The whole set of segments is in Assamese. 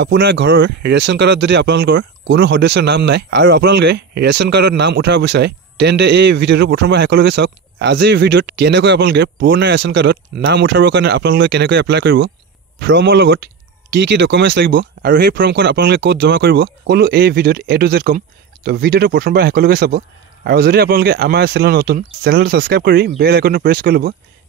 আপোনাৰ ঘৰৰ ৰেচন কাৰ্ডত যদি আপোনালোকৰ কোনো সদস্যৰ নাম নাই আৰু আপোনালোকে ৰেচন কাৰ্ডত নাম উঠাব বিচাৰে তেন্তে এই ভিডিঅ'টো প্ৰথমবাৰ শেষলৈকে চাওক। আজিৰ ভিডিঅ'ত কেনেকৈ আপোনালোকে পুৰণা ৰেচন কাৰ্ডত নাম উঠাবৰ কাৰণে আপোনালোকে কেনেকৈ এপ্লাই কৰিব, ফৰ্মৰ লগত কি কি ডকুমেণ্টছ লাগিব আৰু সেই ফৰ্মখন আপোনালোকে ক'ত জমা কৰিব ক'লো এই ভিডিঅ'ত A to Z ক'ম। তো ভিডিঅ'টো প্ৰথমবাৰ শেষলৈকে চাব আৰু যদি আপোনালোকে আমাৰ চেনেল নতুন চেনেলটো ছাবস্ক্ৰাইব কৰি বেল আইকনটো প্ৰেছ কৰি ল'ব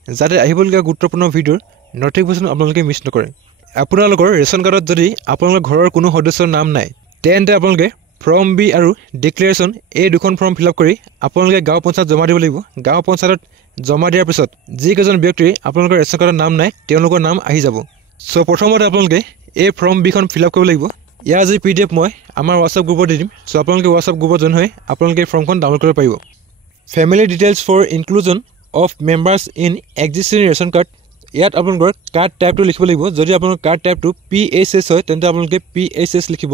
যাতে আহিবলগীয়া গুৰুত্বপূৰ্ণ ভিডিঅ'ৰ নটিফিকেশ্যন আপোনালোকে মিছ নকৰে। আপোনালোকৰ ৰেচন কাৰ্ডত যদি আপোনালোকৰ ঘৰৰ কোনো সদস্যৰ নাম নাই তেন্তে আপোনালোকে ফৰ্ম বি আৰু ডিক্লেৰেশ্যন এই দুখন ফৰ্ম ফিল আপ কৰি আপোনালোকে গাঁও পঞ্চায়ত জমা দিব লাগিব। গাঁও পঞ্চায়তত জমা দিয়াৰ পিছত যিকেইজন ব্যক্তিৰ আপোনালোকৰ ৰেচন কাৰ্ডত নাম নাই তেওঁলোকৰ নাম আহি যাব। চ' প্ৰথমতে আপোনালোকে এই ফৰ্ম বিখন ফিল আপ কৰিব লাগিব। ইয়াৰ যি PDF মই আমাৰ হোৱাটছআপ গ্ৰুপত দি দিম। চ' আপোনালোকে হোৱাটছআপ গ্ৰুপত জইন হৈ আপোনালোকে এই ফৰ্মখন ডাউনলোড কৰিব পাৰিব। Family details for inclusion of members in existing ration card, ইয়াত আপোনালোকৰ কাৰ্ড টাইপটো লিখিব লাগিব। যদি আপোনালোকৰ কাৰ্ড টাইপটো PHS হয় তেন্তে আপোনালোকে PHS লিখিব।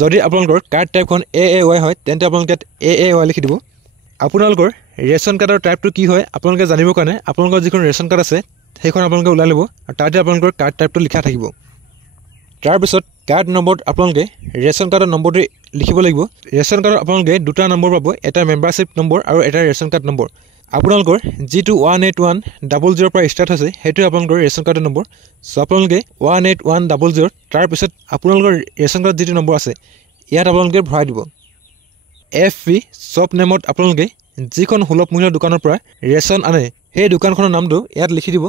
যদি আপোনালোকৰ কাৰ্ড টাইপখন AAY হয় তেন্তে আপোনালোকে AAY লিখি দিব। আপোনালোকৰ ৰেচন কাৰ্ডৰ টাইপটো কি হয় আপোনালোকে জানিবৰ কাৰণে আপোনালোকৰ যিখন ৰেচন কাৰ্ড আছে সেইখন আপোনালোকে ওলাই ল'ব আৰু তাতে আপোনালোকৰ কাৰ্ড টাইপটো লিখা থাকিব। তাৰপিছত কাৰ্ড নম্বৰত আপোনালোকে ৰেচন কাৰ্ডৰ নম্বৰটো লিখিব লাগিব। ৰেচন কাৰ্ডত আপোনালোকে দুটা নম্বৰ পাব, এটা মেম্বাৰশ্বিপ নম্বৰ আৰু এটা ৰেচন কাৰ্ড নম্বৰ। আপোনালোকৰ যিটো 181000 পৰা ষ্টাৰ্ট হৈছে সেইটোৱে আপোনালোকৰ ৰেচন কাৰ্ডৰ নম্বৰ। চ' আপোনালোকে 181000 তাৰপিছত আপোনালোকৰ ৰেচন কাৰ্ডত যিটো নম্বৰ আছে ইয়াত আপোনালোকে ভৰাই দিব। FP শ্বপ নেমত আপোনালোকে যিখন সুলভ মূল্যৰ দোকানৰ পৰা ৰেচন আনে সেই দোকানখনৰ নামটো ইয়াত লিখি দিব।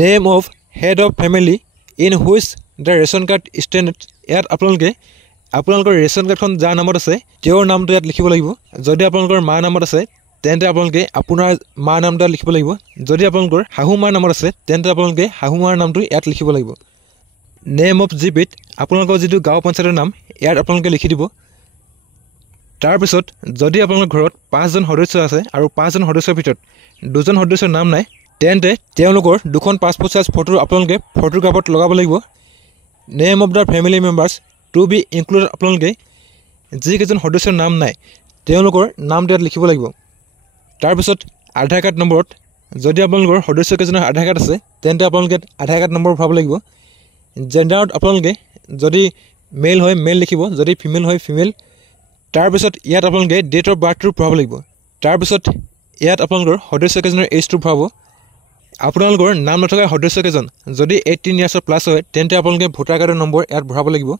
Name of head of family in which the ration card stands, ইয়াত আপোনালোকে আপোনালোকৰ ৰেচন কাৰ্ডখন যাৰ নামত আছে তেওঁৰ নামটো ইয়াত লিখিব লাগিব। যদি আপোনালোকৰ মাৰ নামত আছে তেন্তে আপোনালোকে আপোনাৰ মাৰ নামটো লিখিব লাগিব। যদি আপোনালোকৰ শাহু মাৰ নামত আছে তেন্তে আপোনালোকে শাহু মাৰ নামটো ইয়াত লিখিব লাগিব। নেম অফ GP আপোনালোকৰ যিটো গাঁও পঞ্চায়তৰ নাম ইয়াত আপোনালোকে লিখি দিব। তাৰপিছত যদি আপোনালোকৰ ঘৰত 5জন সদস্য আছে আৰু 5জন সদস্যৰ ভিতৰত 2জন সদস্যৰ নাম নাই তেন্তে তেওঁলোকৰ দুখন পাছপোৰ্ট চাইজ ফটো আপোনালোকে ফটোগ্ৰাফত লগাব লাগিব। Name of the family members to be included আপোনালোকে যিকেইজন সদস্যৰ নাম নাই তেওঁলোকৰ নামটো ইয়াত লিখিব লাগিব। তাৰপিছত আধাৰ কাৰ্ড নম্বৰত যদি আপোনালোকৰ সদস্যকেইজনৰ আধাৰ কাৰ্ড আছে তেন্তে আপোনালোকে আধাৰ কাৰ্ড নম্বৰ ভৰাব লাগিব। জেণ্ডাৰত আপোনালোকে যদি মেল হয় মেল লিখিব, যদি ফিমেল হয় ফিমেল। তাৰপিছত ইয়াত আপোনালোকে ডেট অফ বাৰ্থটো ভৰাব লাগিব। তাৰপিছত ইয়াত আপোনালোকৰ সদস্যকেইজনৰ এজটো ভৰাব। আপোনালোকৰ নাম নথকা সদস্যকেইজন যদি 18 ইয়াৰ্ছৰ প্লাছ হয় তেন্তে আপোনালোকে ভোটাৰ কাৰ্ডৰ নম্বৰ ইয়াত ভৰাব লাগিব।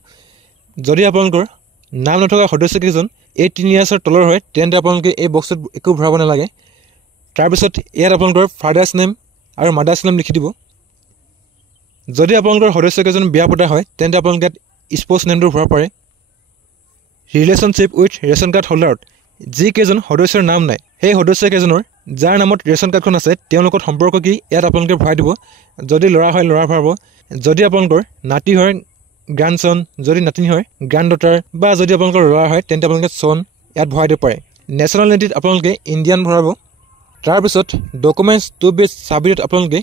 যদি আপোনালোকৰ নাম নথকা সদস্যকেইজন 18 ইয়াৰ্ছৰ তলৰ হয় তেন্তে আপোনালোকে এই বক্সত একো ভৰাব নালাগে। তাৰপিছত ইয়াত আপোনালোকৰ ফাদাৰ্ছ নেম আৰু মাদাৰ্ছ নেম লিখি দিব। যদি আপোনালোকৰ সদস্যকেইজন বিয়া পতা হয় তেন্তে আপোনালোকে ইয়াত স্পৌছ নেমটো ভৰাব পাৰে। ৰিলেশ্যনশ্বিপ উইথ ৰেচন কাৰ্ড হোল্ডাৰত যিকেইজন সদস্যৰ নাম নাই সেই সদস্যকেইজনৰ যাৰ নামত ৰেচন কাৰ্ডখন আছে তেওঁলোকৰ সম্পৰ্ক কি ইয়াত আপোনালোকে ভৰাই দিব। যদি ল'ৰা হয় ল'ৰা ভৰাব, যদি আপোনালোকৰ নাতি হয় গ্ৰাণ্ডছন, যদি নাতিনী হয় গ্ৰাণ্ড ডটাৰ, বা যদি আপোনালোকৰ ল'ৰা হয় তেন্তে আপোনালোকে চন ইয়াত ভৰাই দিব পাৰে। নেশ্যনেলিটিত আপোনালোকে ইণ্ডিয়ান ভৰাব। তাৰপিছত ডকুমেণ্টছ টু বি ছাবমিটেড আপোনালোকে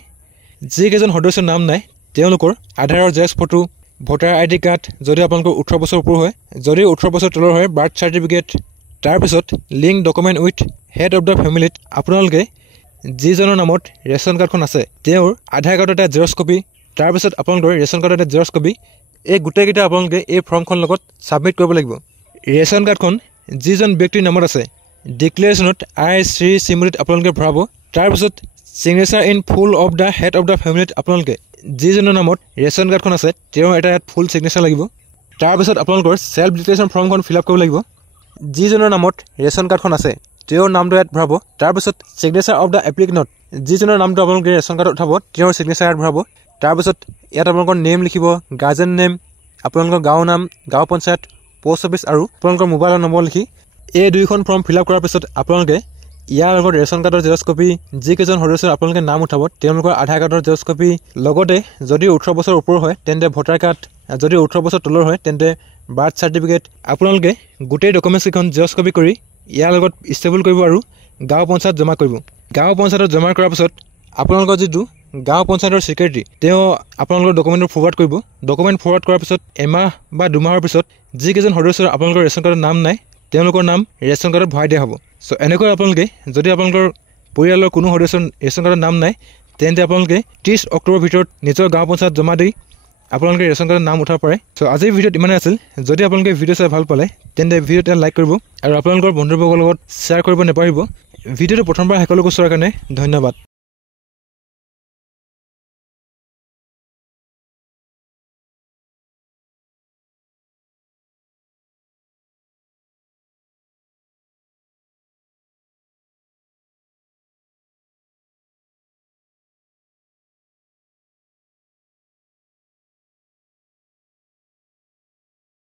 যিকেইজন সদস্যৰ নাম নাই তেওঁলোকৰ আধাৰৰ Xerox photo, voter ID card যদি আপোনালোকৰ 18 বছৰ ওপৰ হয়, যদি 18 বছৰ তলৰ হয় বাৰ্থ চাৰ্টিফিকেট। তাৰপিছত link document with head of the ফেমিলিত আপোনালোকে যিজনৰ নামত ৰেচন কাৰ্ডখন আছে তেওঁৰ আধাৰ কাৰ্ডৰ এটা জেৰক্স কপি, তাৰপিছত আপোনালোকৰ ৰেচন কাৰ্ডৰ এটা জেৰক্স কপি, এই গোটেইকেইটা আপোনালোকে এই ফৰ্মখন লগত ছাবমিট কৰিব লাগিব। ৰেচন কাৰ্ডখন যিজন ব্যক্তিৰ নামত আছে ডিক্লেৰেশ্যনত I শ্ৰী চিমুলিত আপোনালোকে ভৰাব। তাৰপিছত signature in full of the head of the ফেমিলিত আপোনালোকে যিজনৰ নামত ৰেচন কাৰ্ডখন আছে তেওঁৰ এটা ইয়াত ফুল ছিগনেচাৰ লাগিব। তাৰপিছত আপোনালোকৰ ছেল্ফ ডিক্লেৰেশ্যন ফৰ্মখন ফিল আপ কৰিব লাগিব। যিজনৰ নামত ৰেচন কাৰ্ডখন আছে তেওঁৰ নামটো ইয়াত ভৰাব। তাৰপিছত ছিগনেচাৰ অফ দ্য এপ্লিকেণ্টত যিজনৰ নামটো আপোনালোকে ৰেচন কাৰ্ডত উঠাব তেওঁৰ ছিগনেচাৰ ইয়াত ভৰাব। তাৰপিছত ইয়াত আপোনালোকৰ নেম লিখিব, গাৰ্জেন নেম, আপোনালোকৰ গাঁৱৰ নাম, গাঁও পঞ্চায়ত, পোষ্ট অফিচ আৰু আপোনালোকৰ মোবাইলৰ নম্বৰ লিখি এই দুইখন ফৰ্ম ফিল আপ কৰাৰ পিছত আপোনালোকে ইয়াৰ লগত ৰেচন কাৰ্ডৰ জেৰক্স কপি, যিকেইজন সদস্যৰ আপোনালোকে নাম উঠাব তেওঁলোকৰ আধাৰ কাৰ্ডৰ জেৰক্স কপি, লগতে যদি 18 বছৰ ওপৰ হয় তেন্তে ভোটাৰ কাৰ্ড, যদি 18 বছৰ তলৰ হয় তেন্তে বাৰ্থ চাৰ্টিফিকেট আপোনালোকে গোটেই ডকুমেণ্টছকেইখন জেৰক্স কপি কৰি ইয়াৰ লগত ষ্টেবল কৰিব আৰু গাঁও পঞ্চায়ত জমা কৰিব। গাঁও পঞ্চায়তত জমা কৰাৰ পিছত আপোনালোকৰ যিটো গাঁও পঞ্চায়তৰ ছেক্ৰেটাৰী তেওঁ আপোনালোকৰ ডকুমেণ্টটো ফৰৱাৰ্ড কৰিব। ডকুমেণ্ট ফৰৱাৰ্ড কৰাৰ পিছত এমাহ বা দুমাহৰ পিছত যিকেইজন সদস্যৰ আপোনালোকৰ ৰেচন কাৰ্ডৰ নাম নাই তেওঁলোকৰ নাম ৰেচন কাৰ্ডত ভৰাই দিয়া হ'ব। চ' এনেকৈ আপোনালোকে যদি আপোনালোকৰ পৰিয়ালৰ কোনো সদস্যৰ ৰেচন কাৰ্ডৰ নাম নাই তেন্তে আপোনালোকে 30 অক্টোবৰৰ ভিতৰত নিজৰ গাঁও পঞ্চায়ত জমা দি আপোনালোকে ৰেচন কাৰ্ডৰ নাম উঠাব পাৰে। চ' আজিৰ ভিডিঅ'ত ইমানে আছিল। যদি আপোনালোকে ভিডিঅ' চাই ভাল পালে তেন্তে ভিডিঅ'টো লাইক কৰিব আৰু আপোনালোকৰ বন্ধুবৰ্গৰ লগত শ্বেয়াৰ কৰিব নাপাহৰিব। ভিডিঅ'টো প্ৰথমবাৰ শেষলৈকে চোৱাৰ কাৰণে ধন্যবাদ।